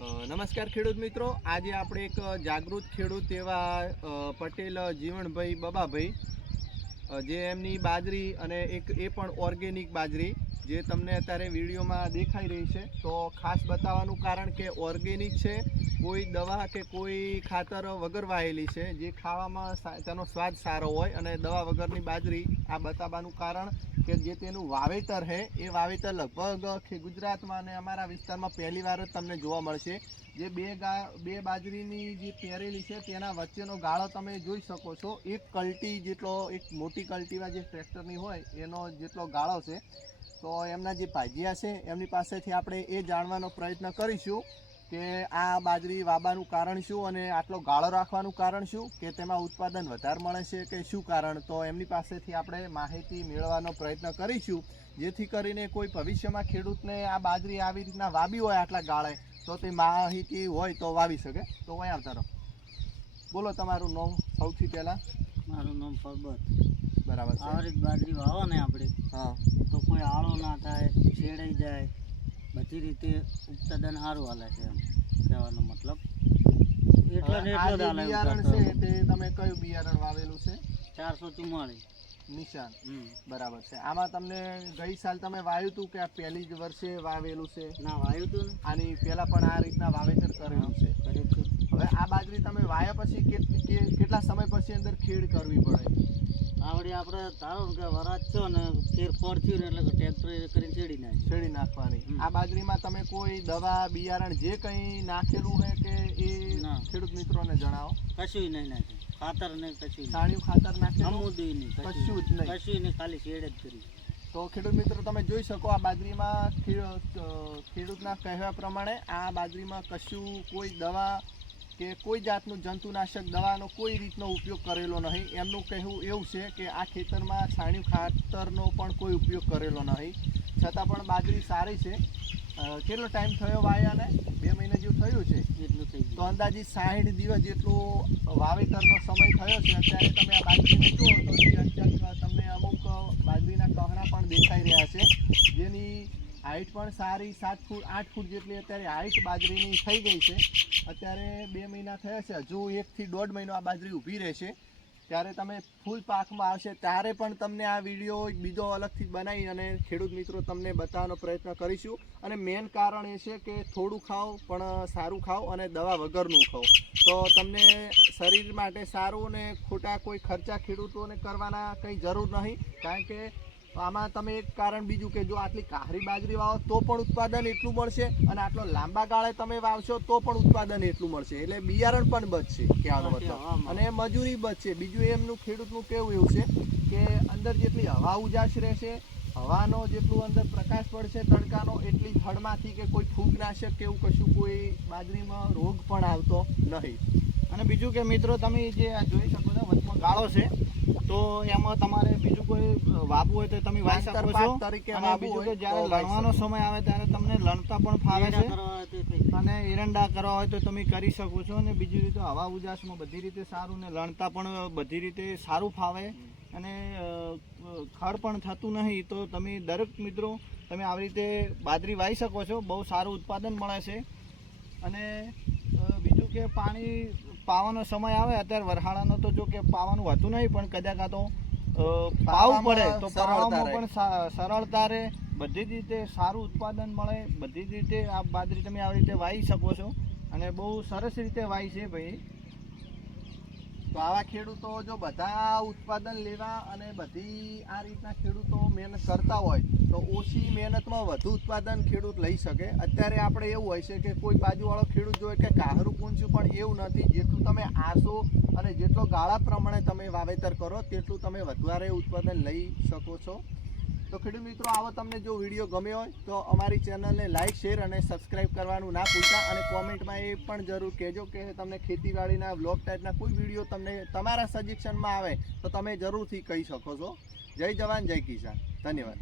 નમસ્કાર ખેડૂત મિત્રો, આજે આપણે એક જાગૃત ખેડૂત એવા પટેલ જીવણભાઈ બબાભાઈ જે એમની બાજરી અને એક એ પણ ઓર્ગેનિક બાજરી જે તમને અત્યારે વિડીયોમાં દેખાઈ રહી છે, તો ખાસ બતાવવાનું કારણ કે ઓર્ગેનિક છે, કોઈ દવા કે કોઈ ખાતર વગર વાયેલી છે, જે ખાવામાં તેનો સ્વાદ સારો હોય અને દવા વગરની બાજરી આ બતાવવાનું કારણ કે જે તેનું વાવેતર છે એ વાવેતર લગભગ ગુજરાતમાં અને અમારા વિસ્તારમાં પહેલી વાર જ તમને જોવા મળશે। જે બે બાજરીની જે પહેરેલી છે તેના વચ્ચેનો ગાળો તમે જોઈ શકો છો, એક કલ્ટી જેટલો, એક મોટી કલ્ટીમાં જે ટ્રેક્ટરની હોય એનો જેટલો ગાળો છે। તો એમના જે ભાજીયા છે એમની પાસેથી આપણે એ જાણવાનો પ્રયત્ન કરીશું કે આ બાજરી વાવવાનું કારણ શું અને આટલો ગાળો રાખવાનું કારણ શું, કે તેમાં ઉત્પાદન વધારે મળે છે કે શું કારણ। તો એમની પાસેથી આપણે માહિતી મેળવવાનો પ્રયત્ન કરીશું, જેથી કરીને કોઈ ભવિષ્યમાં ખેડૂતને આ બાજરી આવી રીતના વાવી હોય આટલા ગાળે તો તે માહિતી હોય તો વાવી શકે। તો અહીં આવતા રહો, બોલો તમારું નામ સૌથી પહેલાં। મારું નામ પરબત। બરાબર છે। આવી રીત બાજરી વાવો ને આપણે, હા, તો કોઈ આળો ના થાય, છેડાઈ જાય, બધી રીતે ઉત્પાદન સારું હાલે છે, એમ કહેવાનો મતલબ એટલો ને એટલો જ હાલે। બિયારણ છે તે તમે કયું બિયારણ વાવેલું છે? 444 નિશાન। બરાબર છે। આમાં તમને ગઈ સાલ તમે વાવ્યું હતું કે આ પહેલી જ વર્ષે વાવેલું છે? ના, વાવ્યું હતું ને, આની પહેલા પણ આ રીતના વાવેતર કરેલું છે? હવે આ બાજરી તમે વાયા પછી કેટલા સમય પછી અંદર ખેડ કરવી પડે? આવડે આપણે ધારો કે વરાજ છો ને ફેર ફળ થયું ને એટલે ટ્રેક્ટર કરીને છેડી નાખવાની। આ બાજરીમાં તમે કોઈ દવા બિયારણ જે કંઈ નાખેલું છે કે એ ખેડૂત મિત્રોને જણાવો। કશું નહીં નાખે, ખાતર નહીં, કશું સાણિયું ખાતર નાખેલું નહીં, કશું જ નહીં, ખાલી શેડ જ કરી। તો ખેડૂત મિત્રો તમે જોઈ શકો આ બાજરીમાં ખેડૂતના કહેવા પ્રમાણે આ બાજરીમાં કશું કોઈ દવા કે કોઈ જાતનું જંતુનાશક દવાનો કોઈ રીતનો ઉપયોગ કરેલો નહીં। એમનું કહેવું એવું છે કે આ ખેતરમાં છાણિયું ખાતરનો પણ કોઈ ઉપયોગ કરેલો નહીં, છતાં પણ બાજરી સારી છે। કેટલો ટાઈમ થયો વાયાને? 2 મહિના જેવું થયું છે, એટલું થઈ ગયું। તો અંદાજિત 60 દિવસ જેટલો વાવેતરનો સમય થયો છે। અત્યારે તમે આ બાજરીને જુઓ તો તમને અમુક બાજરીના કહણા પણ દેખાઈ રહ્યા છે, જેની હાઈટ પણ સારી 7 ફૂટ 8 ફૂટ જેટલી અત્યારે હાઈટ બાજરીની થઈ ગઈ છે। અત્યારે 2 મહિના થયા છે, હજુ 1 થી 1.5 મહિનો આ બાજરી ઊભી રહેશે। ત્યારે તમે ફૂલ પાકમાં આવશે ત્યારે પણ તમને આ વિડીયો બીજો અલગથી બનાવી અને ખેડૂત મિત્રો તમને બતાવવાનો પ્રયત્ન કરીશું। અને મેઇન કારણ એ છે કે થોડું ખાઓ પણ સારું ખાઓ અને દવા વગરનું ખાઓ, તો તમને શરીર માટે સારું અને ખોટા કોઈ ખર્ચા ખેડૂતોને કરવાના કંઈ જરૂર નહીં। કારણ કે આમાં તમે એક કારણ બીજું કે જો આટલી કાહરી બાજરી વાવો તો પણ ઉત્પાદન એટલું મળશે અને આટલો લાંબા ગાળે તમે વાવશો તો પણ ઉત્પાદન એટલું મળશે, એટલે બિયારણ પણ બચશે કહેવાનો મતલબ, અને મજૂરી બચશે। બીજું એમનું ખેડૂતનું કેવું એવું છે કે અંદર જેટલી હવા ઉજાસ રહેશે, હવાનો જેટલું અંદર પ્રકાશ પડશે તડકાનો, એટલી થડમાંથી કે કોઈ ફૂગનાશક કે એવું કશું કોઈ બાજરીમાં રોગ પણ આવતો નહીં। અને બીજું કે મિત્રો તમે જે જોઈ શકો છો વચમાં ગાળો છે, તો એમાં તમારે બીજું કોઈ વાવવું હોય તો તમે વાવી શકો છો। અને બીજું કે જ્યારે લણવાનો સમય આવે ત્યારે તમને લણતા પણ ફાવે છે, અને એરંડા કરવા હોય તો તમે કરી શકો છો। અને બીજી રીતે હવા ઉજાસમાં બધી રીતે સારું ને લણતા પણ બધી રીતે સારું ફાવે, અને ખડ પણ થતું નહીં। તો તમે દરેક મિત્રો તમે આવી રીતે બાજરી વાવી શકો છો, બહુ સારું ઉત્પાદન મળે છે। અને બીજું કે પાણી પાવાનો સમય આવે, અત્યારે વરસાળાનો તો જો કે પાવાનું હોતું નહીં, પણ કદાચ આ તો પાવું પડે તો પાવામાં પણ સરળતા રહે, બધી જ રીતે સારું ઉત્પાદન મળે, બધી જ રીતે આ બાજરી તમે આવી રીતે વાવી શકો છો, અને બહુ સરસ રીતે વાવી છે ભાઈ। તો આવા ખેડૂતો જો બધા ઉત્પાદન લેવા અને બધી આ રીતના ખેડૂતો મહેનત કરતા હોય તો ઓછી મહેનતમાં વધુ ઉત્પાદન ખેડૂત લઈ શકે। અત્યારે આપણે એવું હોય છે કે કોઈ બાજુવાળો ખેડૂત જોઈએ કે કાહરું પૂંછ્યું, પણ એવું નથી। જેટલું તમે આસો અને જેટલો ગાળા પ્રમાણે તમે વાવેતર કરો તેટલું તમે વધારે ઉત્પાદન લઈ શકો છો। તો ખેડૂત મિત્રો, આવો તમને જો વિડીયો ગમ્યો હોય તો અમારી ચેનલને લાઇક, શેર અને સબસ્ક્રાઈબ કરવાનું ના ભૂલતા। અને કોમેન્ટમાં એ પણ જરૂર કહેજો કે તમને ખેતીવાડીના વ્લોગ ટાઈપના કોઈ વિડીયો તમને તમારા સજેશનમાં આવે તો તમે જરૂરથી કહી શકો છો। જય જવાન, જય કિસાન, ધન્યવાદ।